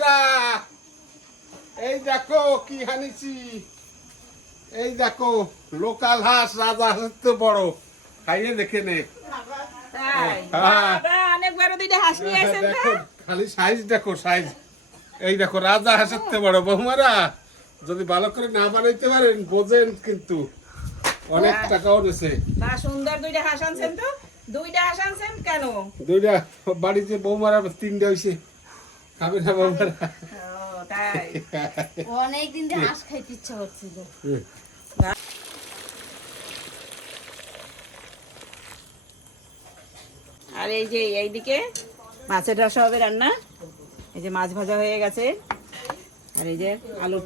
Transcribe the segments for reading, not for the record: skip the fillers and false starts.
বৌমারা এই দেখো কি হানিছি, এই দেখো লোকাল হাঁস, রাজা হাঁসের তো বড়, খাইয়ে দেখে নে। দেখো খালি সাইজ দেখো, সাইজ এই দেখো, রাজা হাঁসের তো বড়। বৌমারা যদি ভালো করে না বানাইতে পারেন বোঝেন কিন্তু অনেক টাকাও নিছে। সুন্দর দুইটা হাঁস আনছেন তো? দুইটা হাঁস আনছেন কেন? দুইটা বাড়িতে বৌমারা তিনটা হয়েছে, খাবে না বৌমারা? তাই অনেকদিন ধরে হাঁস খাইতে ইচ্ছা হচ্ছিল। আর এই যে এইদিকে মাছের রসা হবে রান্না। এই যে মাছ ভাজা হয়ে গেছে, আর এই যে আলু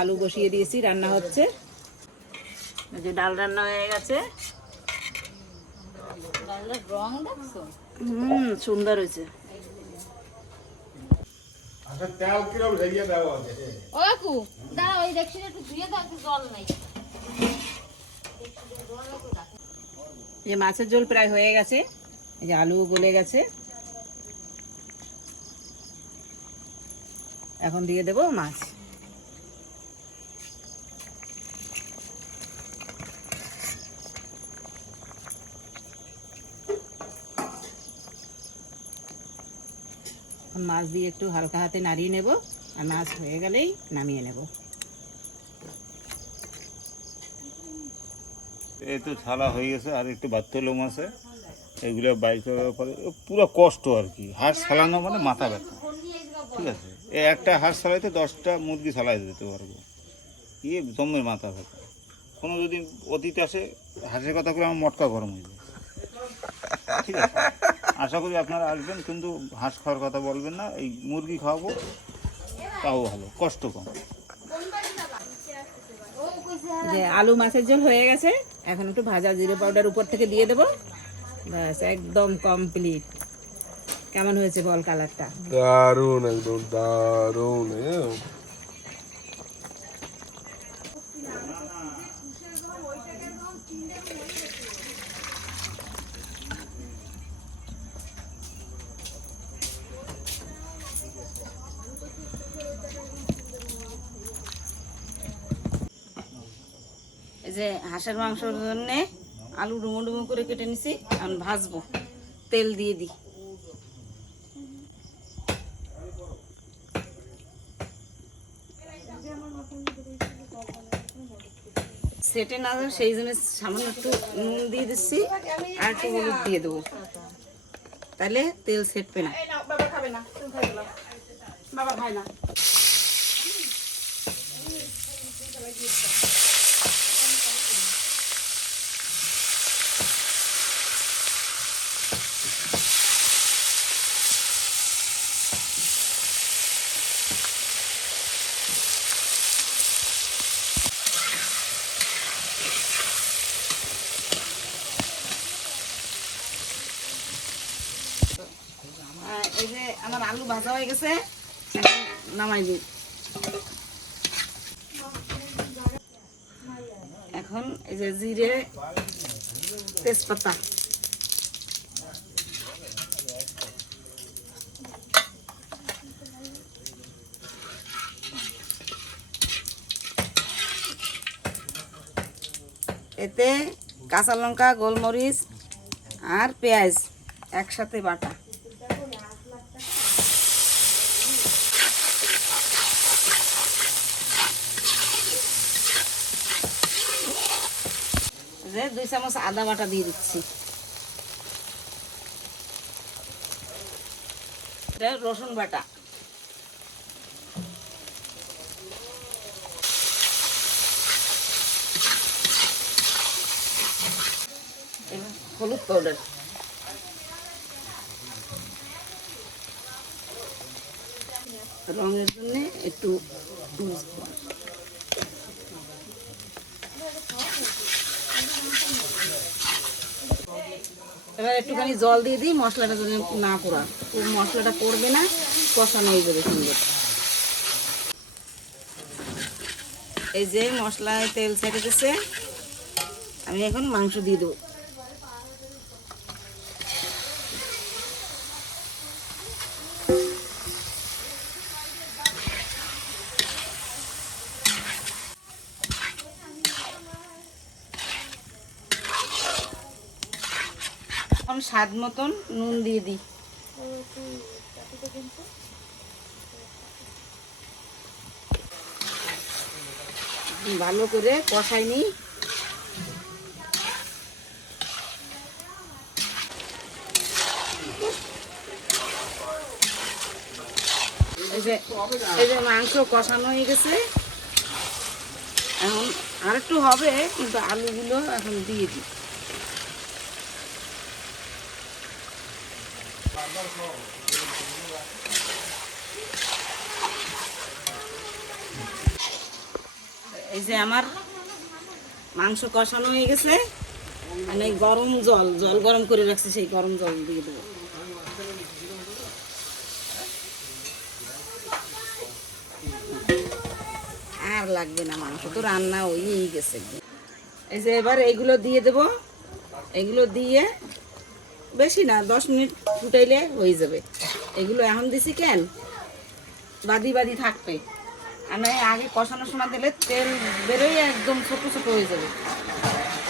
আলু বসিয়ে দিয়েছি, রান্না হচ্ছে। এই যে ডাল রান্না হয়ে গেছে। ডালের রং দেখছো? সুন্দর হয়েছে। আচ্ছা তেল কিরম লেগে দেওয়া আছে? ও কাকু দাঁড়াও, এই দেখছি একটু ধুয়ে দাও, একটু জল নাই। যে মাছের ঝোল প্রায় হয়ে গেছে, এই যে আলু গলে গেছে। এখন দিয়ে দেবো মাছ। মাছ দিয়ে একটু হালকা হাতে নাড়িয়ে নেব, আর মাছ হয়ে গেলেই নামিয়ে নেব। এই তো ছালা হয়ে গেছে, আর একটু বাচ্চা লোম আছে, এগুলো বাইক করার পরে পুরো কষ্ট আর কি। হাঁস ছালানো মানে মাথা ব্যথা, ঠিক আছে? এই একটা হাঁস ছালাইতে 10টা মুরগি ছালাই দিতে পারবো, জমের মাথা ব্যথা। কোনো যদি অতীত আসে হাঁসের কথা করে আমার মটকা গরম হয়ে যায়, ঠিক আছে? আশা করি আপনারা আসবেন, কিন্তু হাঁস খাওয়ার কথা বলবেন না। এই মুরগি খাওয়াবো, তাও ভালো, কষ্ট কম। যে আলু মাছের ঝোল হয়ে গেছে, এখন একটু ভাজা জিরে পাউডার উপর থেকে দিয়ে দেবো, ব্যাস একদম কমপ্লিট। কেমন হয়েছে বল কালারটা? দারুণ, একদম দারুণ। এই যে হাঁসের মাংসের জন্য আলু ডুমো ডুমো করে কেটে নিছি, এখন ভাজবো। তেল দিয়ে দিই। সেটে না যায় সেই জন্য সামান্য একটু নুন দিয়ে দিচ্ছি, আর একটু হলুদ দিয়ে দেবো, তাহলে তেল সেটবে না। বাবা খাবে না, বাবা খায় না। এই যে আমার আলু ভাজা হয়ে গেছে, এখন নামাই দিই। এখন এই যে জিরে, তেজপাতা, এতে কাঁচা লঙ্কা, গোলমরিচ আর পেঁয়াজ একসাথে বাটা। যে 2 চামচ আদা বাটা দিয়ে দিচ্ছি। এটা রসুন বাটা, হলুদ পাউডার, রঙের জন্য একটু এবার একটুখানি জল দিয়ে দিই, মশলাটা যদি না করা, মশলাটা করবে না, কষানো হয়ে যাবে সুন্দর। এই যে মশলায় তেল ছেড়ে দিচ্ছে, আমি এখন মাংস দিয়ে দেবো। স্বাদ মতন নুন দিয়ে দিই। ভালো করে কষাই নিই। এই যে মাংস কষানো হয়ে গেছে, এখন আর একটু হবে, কিন্তু আলুগুলো এখন দিয়ে দিই। এই যে আমার মাংস কষানো হয়ে গেছে, মানে গরম জল গরম করে রাখছি, সেই গরম জল দিয়ে দেবো। আর লাগবে না, মাংস তো রান্না হয়েই গেছে। এই যে এবার এইগুলো দিয়ে দেব, এগুলো দিয়ে বেশি না 10 মিনিট ফুটাইলে হয়ে যাবে। এগুলো এখন দিছি কেন, বাদি বাদি থাকবে, আর নয় আগে কষানোর সময় দিলে তেল বেরোয় একদম ছোট ছোট হয়ে যাবে।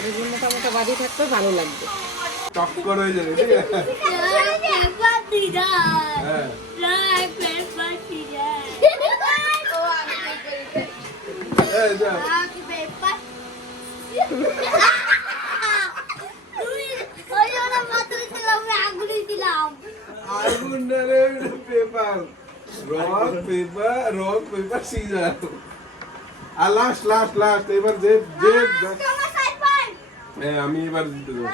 এগুলো মোটামুটি বাদি থাকবে, ভালো লাগবে। টক্কর হয়ে যাবে, ঠিক আছে? হ্যাঁ। এই যা। আগুন না রে, পেপার, রক পেপার সিজার। আর লাস্ট এবার যে আমি এবার দিতে দেবো।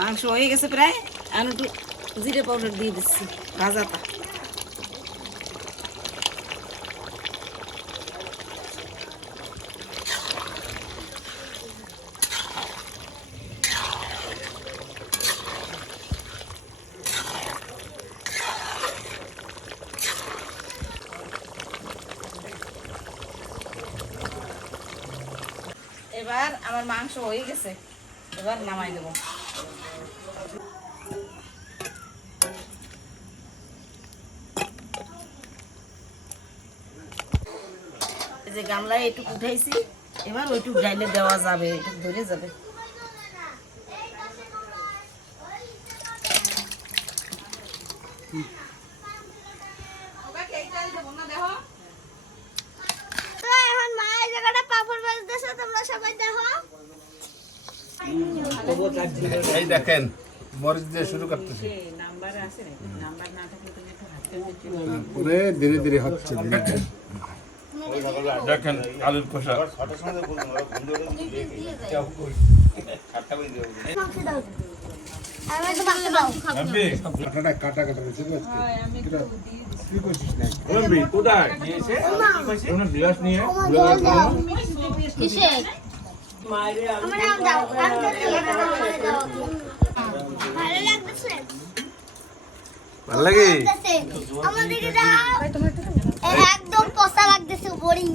মাংস হয়ে গেছে প্রায়, আর একটু জিরে পাউডার দিয়ে দিচ্ছি ভাজাটা। এবার আমার মাংস হয়ে গেছে, এবার নামাই দেবো। এই যে গামলায় একটু উঠাইছি, এবার ওইটুকু ডাইলে দেওয়া যাবে, একটু ধরে যাবে। এখন মায়ের জায়গাটা পাপড় বাজতেছে, তোমরা সবাই দেখো। এই দেখেন মরিচ দিয়ে শুরু করতেছি, নাম্বার আছে নাকি? নাম্বার না থাকলে তুমি একটু হাতে তারপরে ধীরে ধীরে হচ্ছে। দেখেন আলুর কষা। আমি তো বাকি দাও। কাটাটা কাটা রয়েছে, কি করছিস না? কিসে? আমার নাম দাও। আমি তো দিয়ে দাও। ভালো লাগতেছে? ভালো লাগে? আমাদেরকে দাও। একদম পচা লাগতেছে, বোরিং।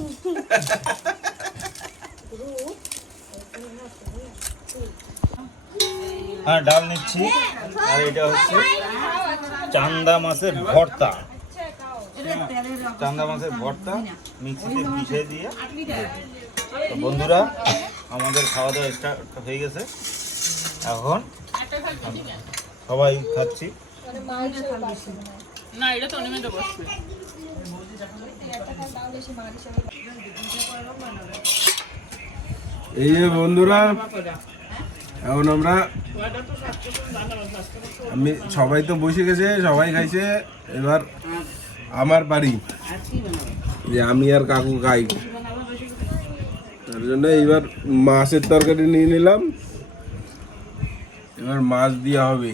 হ্যাঁ, ডাল নিচ্ছি। আর এটা হচ্ছে চান্দা মাছের ভর্তা। চান্দা মাছের ভর্তা মিক্সিতে পিষে দিয়ে। তো বন্ধুরা, আমাদের খাওয়া দাওয়া স্টার্ট হয়ে গেছে, এখন সবাই খাচ্ছি। এই যে বন্ধুরা, এখন আমি সবাই তো বসে গেছে, সবাই খাইছে, এবার আমার বাড়ি যে আমি আর কাকু খাই, তার জন্য এইবার মাছের তরকারি নিয়ে নিলাম, এবার মাছ দেওয়া হবে।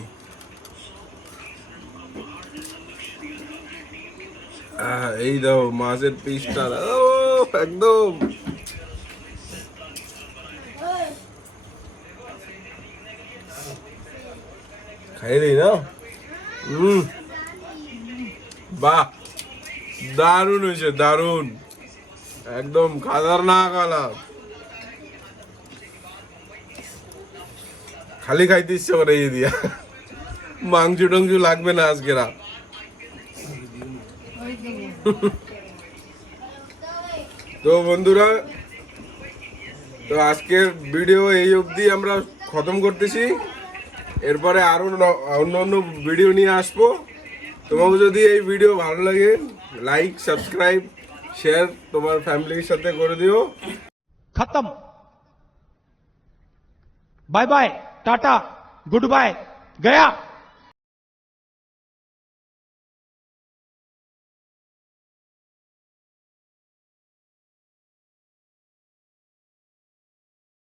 এই দাও মাছের পিসটা, ও একদম খাই রে না। বাহ, দারুণ হয়েছে, দারুণ, একদম খাদার না কালা। খালি খাইতে ইচ্ছে করে এই দিয়া, মাংস টংস লাগবে না আজকে রাত। তো বন্ধুরা, তো আজকের ভিডিও এই অবধি আমরা খতম করতেছি। এরপরে আরো অন্য অন্য ভিডিও নিয়ে আসবো। তোমাকে যদি এই ভিডিও ভালো লাগে, লাইক, সাবস্ক্রাইব, শেয়ার তোমার ফ্যামিলির সাথে করে দিও। खत्म। Bye bye, tata, goodbye, गया।